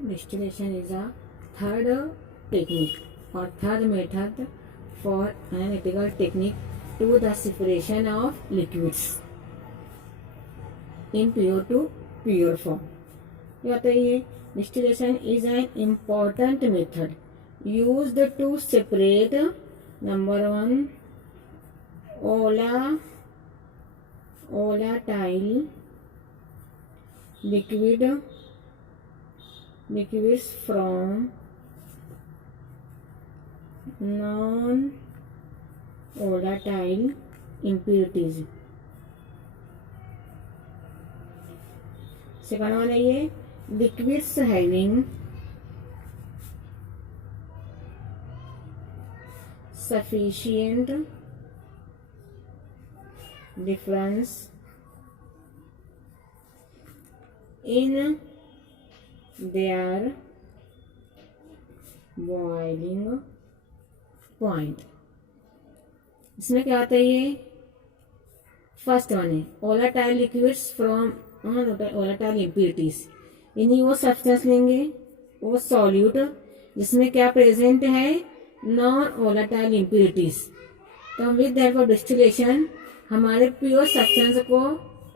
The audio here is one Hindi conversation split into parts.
Distillation is a third technique or third method for analytical technique to the separation of liquids in pure to pure form. क्या होता है ये? Distillation is an important method used to separate number one volatile liquids from non-volatile impurities. Second one है ये liquids having sufficient difference in their boiling point. इसमें क्या आता है ये? फर्स्ट वन है volatile liquids from volatile impurities. इन्हीं वो सब्सटेंस लेंगे, वो सॉल्यूट जिसमें क्या प्रेजेंट है? Non volatile impurities. तो हम with the help of distillation हमारे प्योर सब्सटेंस को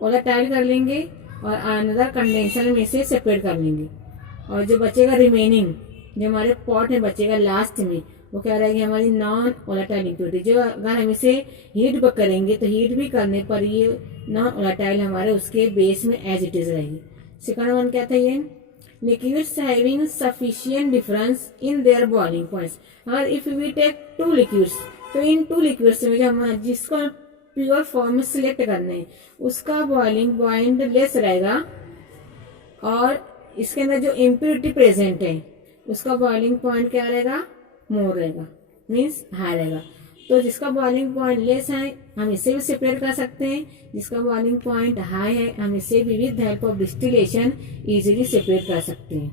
वोलेटाइल कर लेंगे और अनदर कंडेंसर में से सेपरेट कर लेंगे. और जो बचेगा रिमेनिंग, जो हमारे पॉट में बचेगा लास्ट में, वो क्या रहेगी? हमारी नॉन वोलेटाइल इम्प्यूरिटी. जो अगर हम इसे हीट करेंगे तो हीट भी करने पर ये नॉन वोलेटाइल हमारे उसके बेस में एज इट इज रहेगी. सेकंड वन क्या था ये? Liquids having sufficient difference in their boiling points. अगर if we take two liquids, तो इन टू लिक्विड्स में जो हम जिसको प्योर फॉर्म में सिलेक्ट करने हैं उसका बॉइलिंग पॉइंट लेस रहेगा और इसके अंदर जो इम्प्योरिटी प्रेजेंट है उसका बॉइलिंग पॉइंट क्या रहेगा? मोर रहेगा, मीन्स हाई रहेगा. तो जिसका बॉइलिंग पॉइंट लेस है हम इसे भी सेपरेट कर सकते हैं, जिसका बॉइलिंग पॉइंट हाई है हम इसे भी with help of distillation easily separate कर सकते हैं.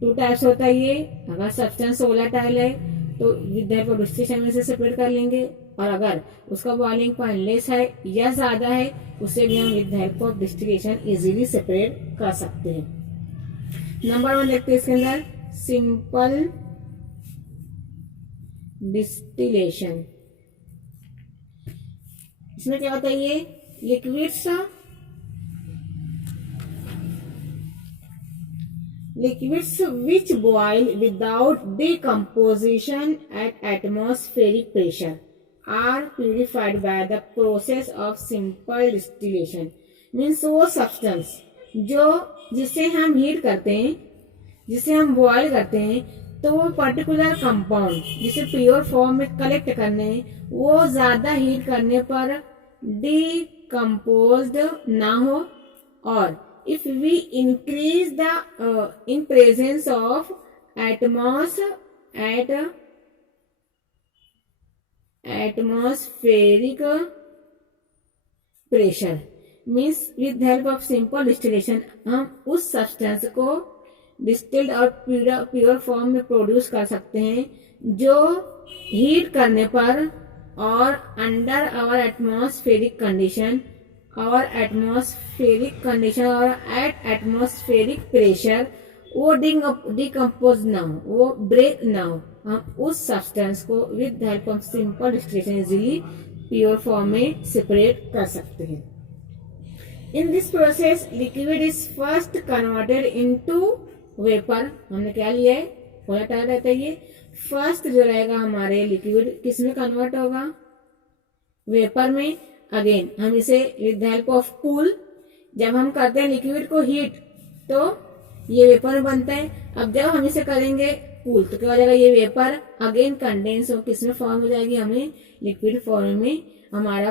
टू टाइप्स होता है ये. अगर सब्सटेंस वोलेटाइल है तो विद हेल्प ऑफ डिस्टिलेशन में से सेपरेट कर लेंगे, और अगर उसका बॉइलिंग पॉइंट लेस है या ज्यादा है उसे भी हम with help of distillation easily separate कर सकते हैं. नंबर वन देखते हैं इसके अंदर सिंपल डिस्टिलेशन. इसमें क्या होता है ये? Liquids which boil without decomposition at atmospheric pressure are purified by the process of simple distillation. Means वो सब्सटेंस जो जिसे हम हीट करते हैं, जिसे हम बॉयल करते हैं, तो वो पर्टिकुलर कंपाउंड जिसे प्योर फॉर्म में कलेक्ट करने हैं वो ज्यादा हीट करने पर डिकम्पोज्ड ना हो. और if we increase the in presence of atmospheric pressure, means with help of simple distillation हम उस सब्सटेंस को डिस्टिल्ड और प्योर फॉर्म में प्रोड्यूस कर सकते हैं जो हीट करने पर और अंडर आवर एटमॉस्फेरिक कंडीशन और एट एटमॉस्फेरिक प्रेशर वो डिकम्पोज ना हो, वो ब्रेक ना हो. हम उस सब्सटेंस को with help of simple distillation easily pure form में सेपरेट कर सकते हैं. इन this process liquid is first converted into vapour. हमने क्या लिया है? वोलेटाइल रहता है ये. फर्स्ट जो रहेगा हमारे लिक्विड किस में कन्वर्ट होगा? वेपर में. अगेन हम इसे विद हेल्प ऑफ कूल, जब हम करते हैं लिक्विड को हीट तो ये वेपर में बनता है. अब जब हम इसे करेंगे कूल तो क्या हो जाएगा? ये वेपर अगेन कंडेंस हो किस में फॉर्म हो जाएगी? हमें लिक्विड फॉर्म में हमारा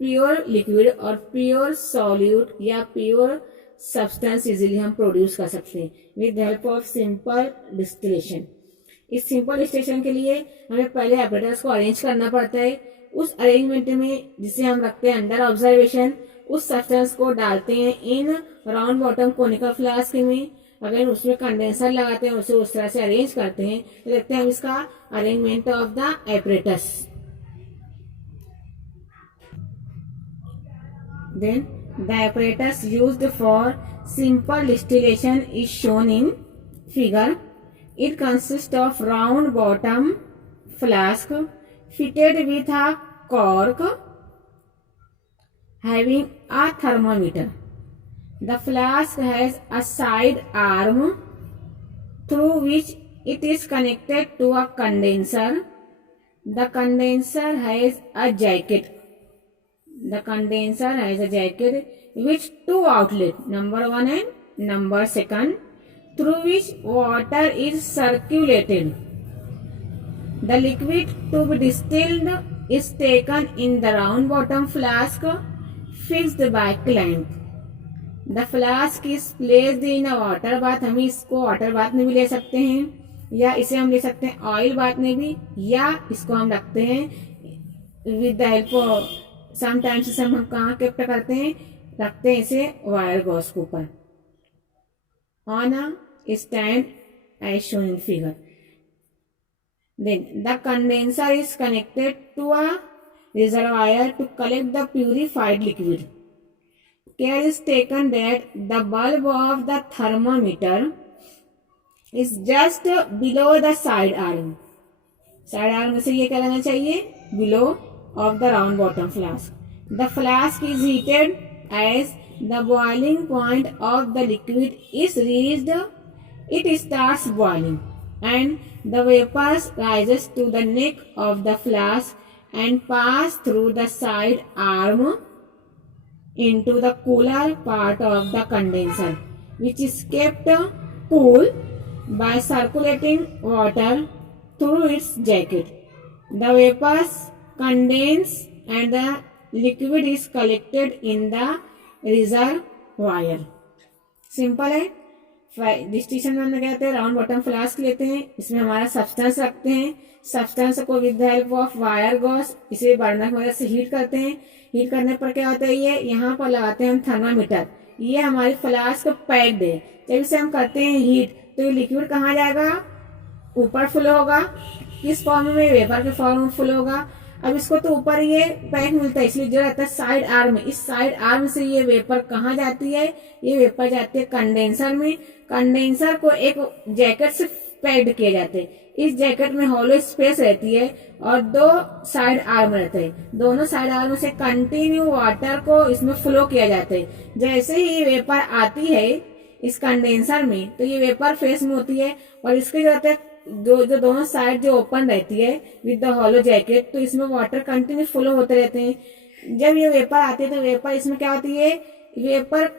प्योर लिक्विड और प्योर सॉल्यूट या प्योर सब्सटेंस इजीली हम प्रोड्यूस कर सकते हैं with help of simple distillation. इस सिंपल डिस्टिलेशन के लिए हमें पहले एपरेटर्स को अरेंज करना पड़ता है. उस अरेंजमेंट में जिसे हम रखते हैं अंडर ऑब्जर्वेशन, उस सब्सटेंस को डालते हैं in round bottom conical flask में. अगर उसमें कंडेंसर लगाते हैं उसे उस तरह से अरेंज करते हैं तो देखते हैं हम इसका arrangement of the apparatus. Then the apparatus used for Simple distillation is shown in figure. It consists of round bottom flask fitted with a cork having a thermometer. The flask has a side arm through which it is connected to a condenser. The condenser has a jacket. The condenser has a jacket with two outlets, number 1 and number 2, through which water is circulated. The liquid to be distilled is taken in the round bottom flask fixed by clamp. The flask is placed in a water bath. हम इसको वाटर बाथ में भी ले सकते हैं या इसे हम ले सकते हैं ऑयल बाथ में भी, या इसको हम रखते हैं with the help of sometimes इसे हम कहाँ केप्ट करते हैं, रखते हैं इसे वायर गॉस के ऊपर on a stand as shown in figure. Then the condenser is connected to a reservoir to collect the purified liquid. Care is taken that the bulb of the thermometer is just below the side arm. Side arm से ये क्या रहना चाहिए? Below of the round bottom flask. The flask is heated as the boiling point of the liquid is reached. It starts boiling and the vapors rises to the neck of the flask and pass through the side arm into the cooler part of the condenser, which is kept cool by circulating water through its jacket. The vapors condense and the liquid is collected in the reservoir. Simple है. डिस्टिलेशन में हम क्या कहते हैं, राउंड बॉटम फ्लास्क लेते हैं, इसमें हमारा सब्सटेंस रखते हैं, सब्सटेंस को with the help of wire Gauss इसे बर्नर की मदद से हीट करते हैं. हीट करने पर क्या होता है, ये यहाँ पर लगाते हैं हम थर्मामीटर. ये हमारी फ्लास्क पैक्ड है. जब इसे हम करते हैं हीट तो ये लिक्विड कहाँ जाएगा, ऊपर फ्लो होगा. किस फॉर्म में, वेपर के फॉर्म में फ्लो होगा. अब इसको तो ऊपर ये पैक मिलता है, इसलिए जो रहता है साइड आर्म. इस साइड आर्म से ये वेपर कहाँ जाती है, ये वेपर जाती है कंडेंसर में. कंडेंसर को एक जैकेट से पैक्ड किए जाते हैं. इस जैकेट में हॉलो स्पेस रहती है और दो साइड आर्म रहते हैं. दोनों साइड आर्म से कंटिन्यू वाटर को इसमें फ्लो किया जाता है. जैसे ही वेपर आती है इस कंडेंसर में तो ये वेपर फेस में होती है और इसके जो रहते हैं जो दोनों साइड जो ओपन रहती है विद द हॉलो जैकेट, तो इसमें वाटर कंटिन्यू फ्लो होते रहते हैं. जब ये वेपर आती है तो वेपर इसमें क्या होती है, वेपर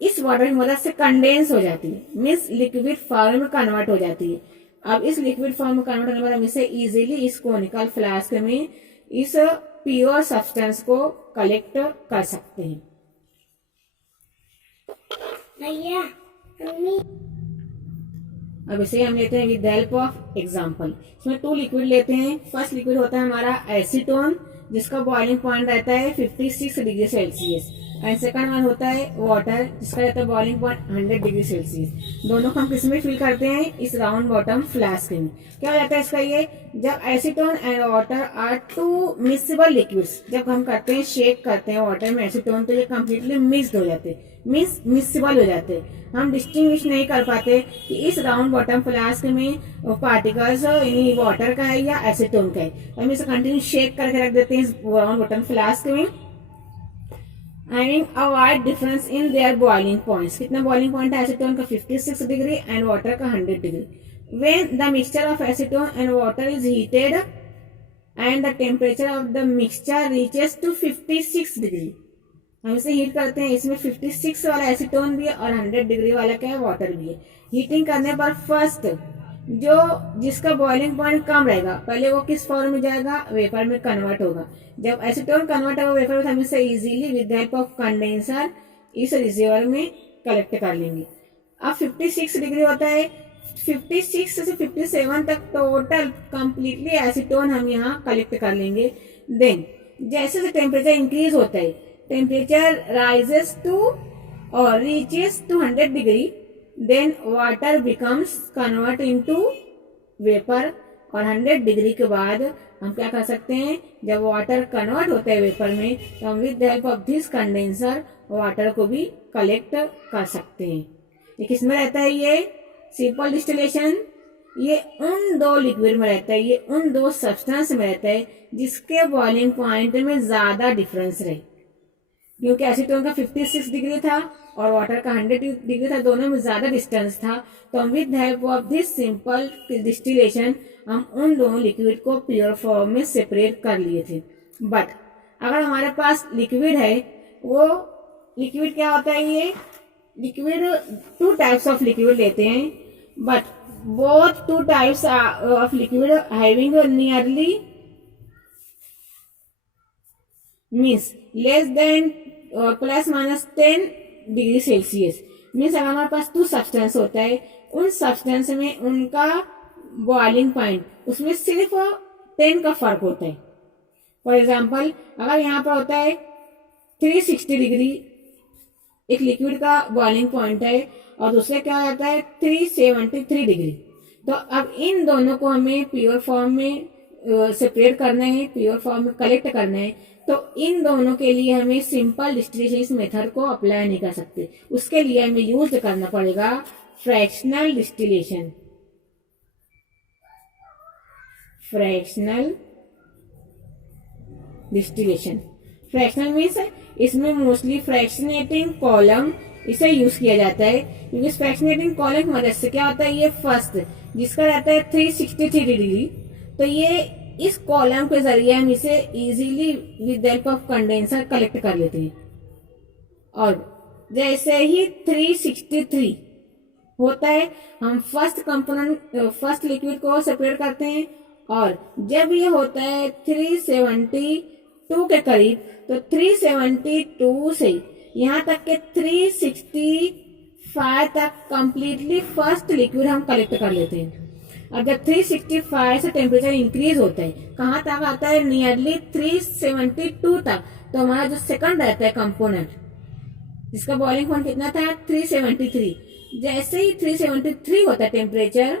इस वाटर की मदद से कंडेंस हो जाती है, मीन्स लिक्विड फॉर्म में कन्वर्ट हो जाती है. अब इस लिक्विड फॉर्म में कन्वर्ट होने के बाद हम इसे इजीली इस कोनिकल फ्लास्क में इस प्योर सब्सटेंस को कलेक्ट कर सकते हैं. अब इसे हम लेते हैं with the help of example. इसमें 2 लिक्विड लेते हैं. फर्स्ट लिक्विड होता है हमारा एसीटोन जिसका बॉइलिंग पॉइंट रहता है 56 degree Celsius, and second one होता है वाटर जिसका रहता है बॉइलिंग पॉइंट 100 डिग्री सेल्सियस. दोनों को हम किस में फिल करते हैं, इस राउंड बॉटम फ्लास्क में. क्या हो जाता है इसका, ये जब acetone and water are 2 miscible liquids, जब हम करते हैं शेक करते हैं वाटर में एसीटोन तो ये कम्प्लीटली मिक्स्ड हो जाते हैं, मीन्स मिक्सेबल हो जाते हैं. हम डिस्टिंग्विश नहीं कर पाते कि इस राउंड बॉटम फ्लास्क में पार्टिकल्स वाटर का है या एसीटोन का है. हम इसे कंटिन्यू शेक करके रख देते हैं इस राउंड बॉटम फ्लास्क में. And avoid difference in their boiling points. कितना बॉइलिंग पॉइंट है एसीटोन का, 56 डिग्री एंड वाटर का 100 degree. When the mixture of acetone and water is heated and the temperature of the mixture reaches to 56 degree. हम इसे हीट करते हैं, इसमें 56 वाला एसीटोन भी है और 100 डिग्री वाला क्या है, वाटर भी है. हीटिंग करने पर फर्स्ट जो जिसका बॉइलिंग पॉइंट कम रहेगा पहले वो किस फॉर्म में जाएगा, वेपर में कन्वर्ट होगा. जब एसीटोन कन्वर्ट होगा वेपर में, हम इसे easily with the help of condenser इस रिजर्वर में कलेक्ट कर लेंगे. अब 56 डिग्री होता है, 56 से 57 तक टोटल कंप्लीटली एसीटोन हम यहाँ कलेक्ट कर लेंगे. देन जैसे जैसे टेम्परेचर इंक्रीज होता है, टेम्परेचर राइजेस टू और reaches to 100 degree, then water becomes convert into vapour. और 100 डिग्री के बाद हम क्या कर सकते हैं, जब वाटर कन्वर्ट होता है वेपर में तो हम with the help of this condenser water को भी कलेक्ट कर सकते हैं। ये किसमें रहता है? ये सिंपल डिस्टिलेशन ये उन दो लिक्विड में रहता है, ये उन दो सब्सटेंस में रहता है जिसके बॉइलिंग पॉइंट में ज्यादा डिफरेंस रहे। क्योंकि एसीटोन का 56 डिग्री था और वाटर का 100 डिग्री था, दोनों में ज्यादा डिस्टेंस था, तो with help of this simple distillation हम उन दोनों लिक्विड को प्योर फॉर्म में सेपरेट कर लिए थे। बट अगर हमारे पास लिक्विड है, वो लिक्विड क्या होता है? ये लिक्विड 2 टाइप्स ऑफ लिक्विड लेते हैं, but both 2 types of liquid having nearly means less than plus minus 10 degree Celsius. Means अगर हमारे पास 2 सब्सटेंस होता है, उन सब्सटेंस में उनका बॉइलिंग पॉइंट उसमें सिर्फ 10 का फर्क होता है। फॉर एग्जाम्पल अगर यहाँ पर होता है 360 डिग्री एक लिक्विड का बॉइलिंग पॉइंट है और दूसरे क्या आता है 373 डिग्री, तो अब इन दोनों को हमें प्योर फॉर्म में सेपरेट करना है, प्योर फॉर्म में कलेक्ट करना है, तो इन दोनों के लिए हमें सिंपल डिस्टिलेशन मेथड को अप्लाई नहीं कर सकते। उसके लिए हमें यूज करना पड़ेगा fractional distillation. Fractional distillation, fractional means इसमें मोस्टली फ्रैक्शनेटिंग कॉलम इसे यूज किया जाता है, क्योंकि फ्रैक्शनेटिंग कॉलम की मदद से क्या होता है, ये फर्स्ट जिसका रहता है 363 डिग्री, तो ये इस कॉलम के जरिए हम इसे easily with help of condenser collect कर लेते हैं। और जैसे ही 363 होता है, हम फर्स्ट लिक्विड को सेपरेट करते हैं, और जब ये होता है 372 के करीब, तो 372 से यहाँ तक के 365 तक कंप्लीटली फर्स्ट लिक्विड हम कलेक्ट कर लेते हैं। और जब 365 से टेम्परेचर इंक्रीज होता है, कहाँ तक आता है? नियरली 372 तक, तो हमारा जो सेकंड रहता है कंपोनेंट जिसका बॉइलिंग पॉइंट कितना था 373, जैसे ही 373 होता है टेम्परेचर,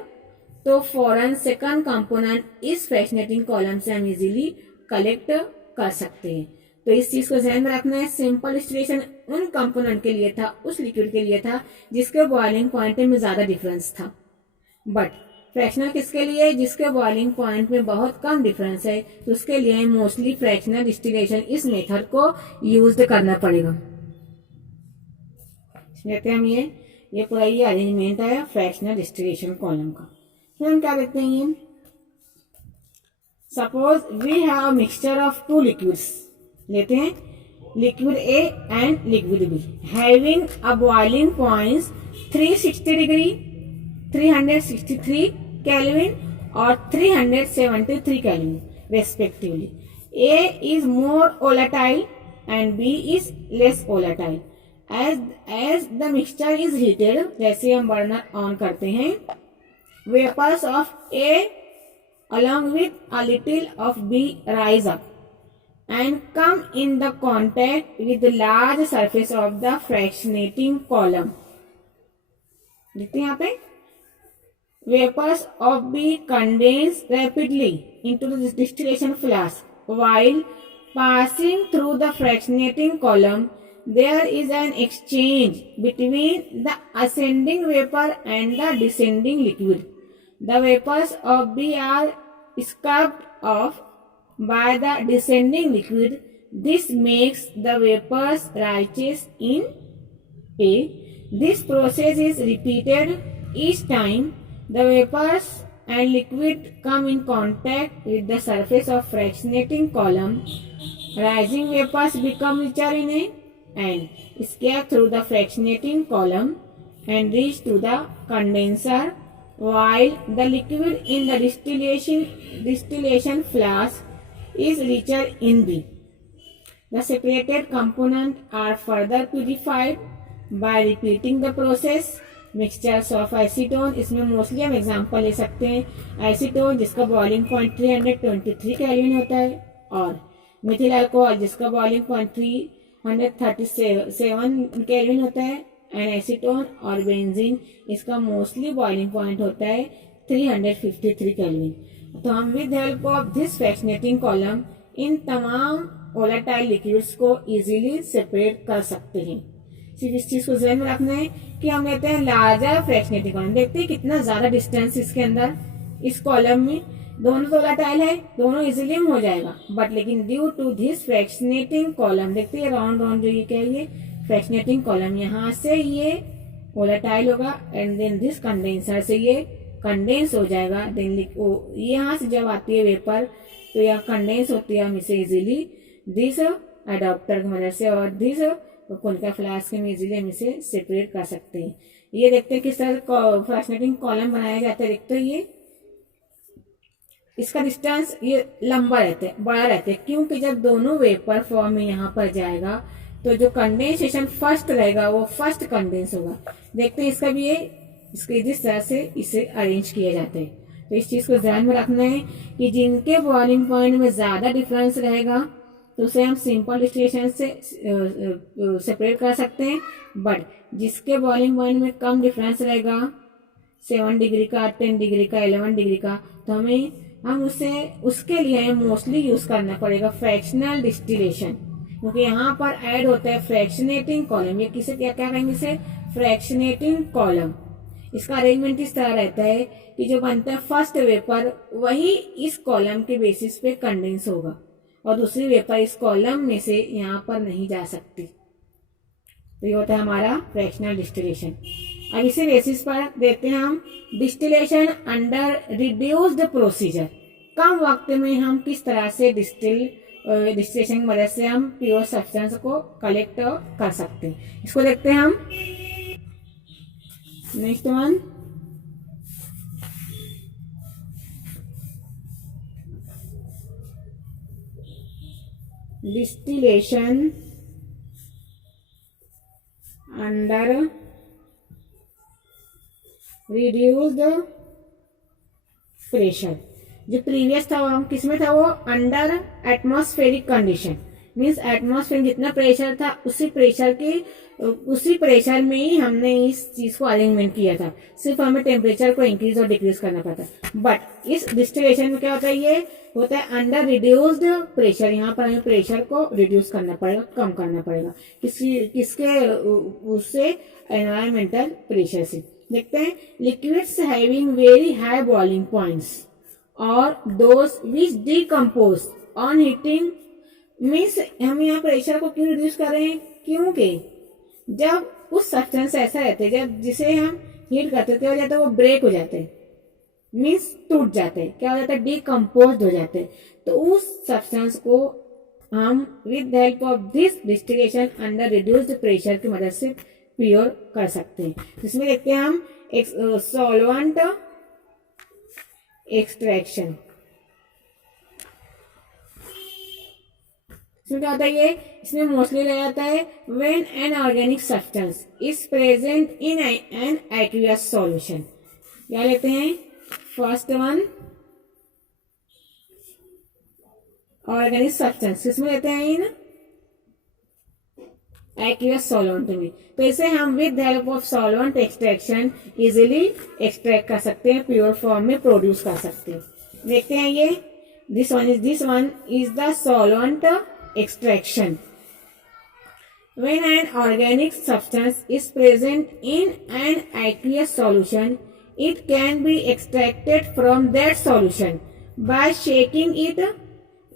तो फौरन सेकंड कंपोनेंट इस फ्रैक्शनेटिंग कॉलम से हम इजीली कलेक्ट कर सकते हैं। तो इस चीज को ध्यान में रखना है। सिंपल डिस्टिलेशन उन कंपोनेंट के लिए था, उस लिक्विड के लिए था जिसके बॉइलिंग पॉइंट में ज्यादा डिफरेंस था, बट फ्रैक्शनल किसके लिए? जिसके बॉइलिंग पॉइंट में बहुत कम डिफरेंस है, तो उसके लिए मोस्टली फ्रैक्शनल डिस्टिलेशन इस मेथड को यूज करना पड़ेगा। देखते हैं हम ये पूरा ये अरेंजमेंट है फ्रैक्शनल डिस्टिलेशन कॉलम का। फिर हम क्या देखते हैं, ये suppose we have mixture of 2 liquids लेते हैं, liquid A and liquid B, having a boiling points 360 degree, 363 kelvin और 373 kelvin respectively. A is more volatile and B is less volatile. As the mixture is heated, जैसे हम बर्नर ऑन करते हैं, vapors of A along with a little of B rise up and come in the contact with the large surface of the fractionating column. देखते हैं यहाँ पे vapors of B condense rapidly into the distillation flask. While passing through the fractionating column, there is an exchange between the ascending vapor and the descending liquid. The vapors of B are scrubbed off by the descending liquid. This makes the vapors rises in A. This process is repeated each time the vapors and liquid come in contact with the surface of fractionating column. Rising vapors become richer in A and escape through the fractionating column and reach to the condenser, while the liquid in the distillation flask is richer in B. The separated components are further purified by repeating the process. Mixtures of acetone, इसमें मोस्टली हम एग्जांपल ले सकते हैं एसीटोन जिसका बॉइलिंग पॉइंट 323 केल्विन होता है, और मिथिल अल्कोहल जिसका बॉइलिंग पॉइंट 337 केल्विन होता है, एंड एसीटोन और बेंजीन इसका मोस्टली बॉइलिंग पॉइंट होता है 353 केल्विन। तो हम with help of this fractionating column in तमाम वोलेटाइल लिक्विड्स को इजीली सेपरेट कर सकते हैं। सिर्फ इस चीज को ध्यान में रखना है कि हम लेते हैं लार्जर फ्रैक्शनेटिंग कॉलम, देखते हैं कितना ज्यादा डिस्टेंस इसके अंदर, इस कॉलम में दोनों तो वोलेटाइल है, दोनों इजीली हो जाएगा, बट लेकिन due to this fractionating column, देखते हैं राउंड राउंड जो ये क्या है, ये फ्रैक्शनेटिंग कॉलम, यहाँ से ये वोलेटाइल होगा एंड देन दिस कंडेंसर से ये कंडेंस हो जाएगा, देन यहाँ से जब आती है वेपर तो यह कंडेंस होती है, हम इसे इजीली दिस अडॉप्टर की मदद से और दिस कोनिकल फ्लास्क में इजीली हम इसे सेपरेट कर सकते हैं। ये देखते हैं किस तरह फ्रैक्शनेटिंग कॉलम बनाया जाता है। देखते हैं ये इसका डिस्टेंस ये लंबा रहता है, बड़ा रहता है, क्योंकि जब दोनों वेपर फॉर्म में यहाँ पर जाएगा तो जो कंडेंसेशन फर्स्ट रहेगा वो फर्स्ट कंडेंस होगा। देखते हैं इसका भी ये इसके जिस तरह से इसे अरेंज किया जाता है। तो इस चीज को ध्यान में रखना है कि जिनके बॉइलिंग पॉइंट में ज्यादा डिफरेंस रहेगा तो उसे हम सिंपल डिस्टिलेशन से सेपरेट कर सकते हैं, बट जिसके बॉइलिंग पॉइंट में कम डिफरेंस रहेगा 7 डिग्री का, 10 डिग्री का, 11 डिग्री का, तो हम उसे उसके लिए मोस्टली यूज करना पड़ेगा फ्रैक्शनल डिस्टिलेशन, क्योंकि यहाँ पर ऐड होता है फ्रैक्शनेटिंग कॉलम। ये किसे क्या क्या कहेंगे, इसे फ्रैक्शनेटिंग कॉलम। इसका अरेंजमेंट इस तरह रहता है कि जो बनता है फर्स्ट वेपर वही इस कॉलम के बेसिस पे कंडेंस होगा और दूसरी वेपर इस कॉलम में से यहाँ पर नहीं जा सकती। तो ये होता है हमारा फ्रैक्शनल डिस्टिलेशन। अब इसी बेसिस पर देते हैं हम डिस्टिलेशन अंडर रिड्यूस्ड प्रोसीजर। कम वक्त में हम किस तरह से डिस्टिलेशन की मदद से हम प्योर सब्सटेंस को कलेक्ट कर सकते हैं, इसको देखते हैं हम। Next one, distillation under reduced pressure. जो प्रीवियस था वो हम किसमें था, वो under atmospheric condition, means atmosphere जितना प्रेशर था उसी प्रेशर में ही हमने इस चीज को अरेंजमेंट किया था, सिर्फ हमें टेम्परेचर को इंक्रीज और डिक्रीज करना पड़ता। बट इस डिस्टिलेशन में क्या होता है, ये होता है अंडर रिड्यूस्ड प्रेशर। यहाँ पर हमें प्रेशर को रिड्यूस करना पड़ेगा, कम करना पड़ेगा, किसके उससे एनवायरमेंटल प्रेशर से। देखते हैं liquids having very high boiling points और those which decompose on heating, means हम यहाँ प्रेशर को क्यों रिड्यूस कर रहे हैं, क्योंकि जब उस सब्सटेंस ऐसा रहता है जब जिसे हम हीट करते हैं क्या हो जाता है, वो ब्रेक हो जाते हैं, मीन्स टूट जाते हैं, क्या हो जाता है, डिकम्पोज हो जाते हैं। तो उस सब्सटेंस को हम with the help of this distillation under reduced pressure की मदद से प्योर कर सकते हैं। इसमें देखते हैं हम सॉल्वेंट एक्सट्रैक्शन। इसमें क्या होता है, ये इसमें मोस्टली रह जाता है when an organic substance is present in an aqueous solution. क्या लेते हैं, फर्स्ट वन ऑर्गेनिक सब्सटेंस किसमें लेते हैं, इन एक्वियस सॉल्वेंट में। तो इसे हम with help of solvent extraction easily extract कर सकते हैं, प्योर फॉर्म में प्रोड्यूस कर सकते हैं। देखते हैं ये this one is the solvent extraction. When an organic substance is present in an aqueous solution, it can be extracted from that solution by shaking it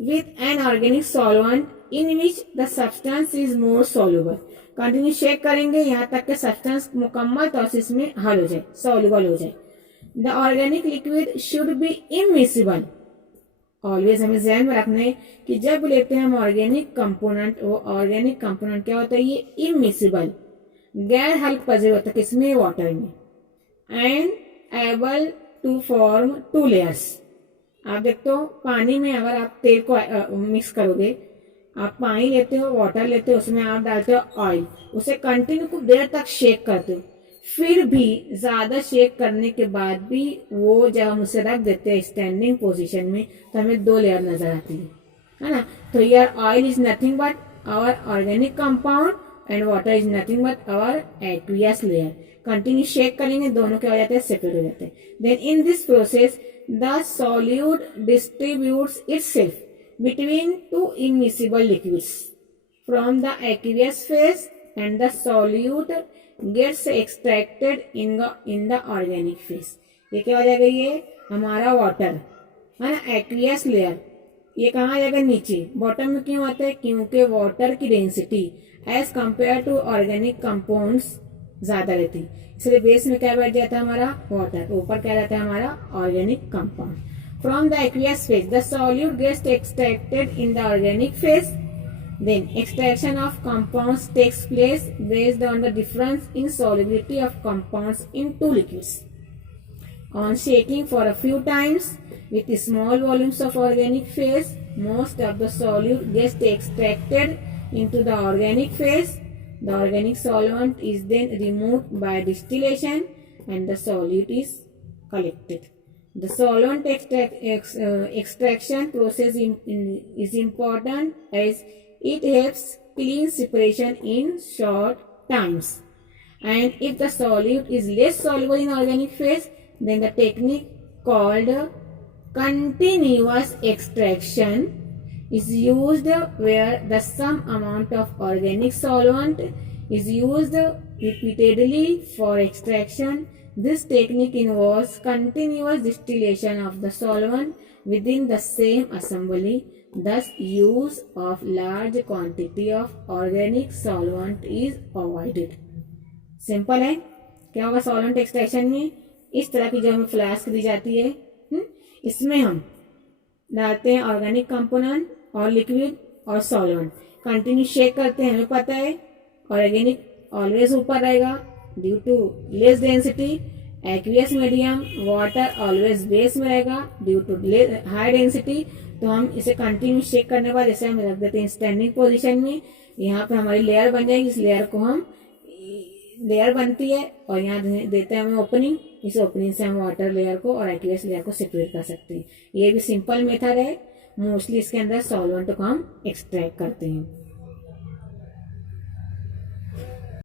with an organic solvent in which the substance is more soluble. Continue shake करेंगे यहाँ तक कि सब्सटेंस मुकम्मल प्रोसेस में हल हो जाए, सॉल्युबल हो जाए। The organic liquid should be immiscible. Always हमें ध्यान में रखना है कि जब लेते हैं हम ऑर्गेनिक कंपोनेंट, वो ऑर्गेनिक कंपोनेंट क्या होता है, ये इमिसिबल, गैर हल्क पज़ल होता है, किसमें, वाटर में, and able to form 2 layers. आप देखते हो पानी में अगर आप तेल को मिक्स करोगे, आप पानी लेते हो, वाटर लेते हो, उसमें आप डालते हो ऑयल, उसे कंटिन्यू कुछ देर तक शेक करते हो, फिर भी ज्यादा शेक करने के बाद भी वो जब हम उसे रख देते हैं स्टैंडिंग पोजीशन में तो हमें 2 लेयर नजर आती है ना। तो यार oil is nothing but our organic compound and water is nothing but our aqueous layer. Continue shake करेंगे, दोनों क्या हो जाते हैं, सेपरेट हो जाते हैं। Then in this process the solute distributes itself between two immiscible liquids from the aqueous phase and the solute gets extracted in the organic phase. ये क्या हो जाएगा, ये हमारा वाटर है ना, एक्वियस लेयर, ये कहाँ आ जाएगा, नीचे बॉटम में। क्यों आता है, क्योंकि वाटर की density as compare to organic compounds ज्यादा रहती, इसलिए बेस में क्या बैठ जाता है हमारा वाटर, ऊपर क्या रहता है हमारा organic compound. From the aqueous phase the solute gets extracted in the organic phase. Then extraction of compounds takes place based on the difference in solubility of compounds in two liquids. On shaking for a few times with small volumes of organic phase, most of the solute gets extracted into the organic phase. The organic solvent is then removed by distillation and the solute is collected. The solvent extraction process is important as it helps clean separation in short times. And if the solute is less soluble in organic phase, then the technique called continuous extraction is used, where the some amount of organic solvent is used repeatedly for extraction. This technique involves continuous distillation of the solvent within the same assembly. Thus, use of large quantity of organic solvent is avoided. Simple है. क्या होगा सॉल्वेंट एक्सट्रैक्शन में, इस तरह की जो हमें फ्लास्क दी जाती है, इसमें हम डालते हैं ऑर्गेनिक कंपोनेंट और लिक्विड और सॉल्वेंट, कंटिन्यू शेक करते हैं. हमें पता है ऑर्गेनिक ऑलवेज ऊपर रहेगा due to less density, aqueous medium water always base में रहेगा ड्यू टू हाई डेंसिटी. तो हम इसे कंटिन्यू शेक करने के बाद जैसे हम रख देते हैं स्टैंडिंग पोजीशन में, यहाँ पे हमारी लेयर बन जाएगी. इस लेयर को हम लेयर बनती है और यहाँ देते हैं हमें ओपनिंग. इस ओपनिंग से हम वाटर लेयर को और एक्वियस लेयर को सेपरेट कर सकते हैं. ये भी सिंपल मेथड है. मोस्टली इसके अंदर सॉल्वेंट को हम एक्सट्रैक्ट करते हैं.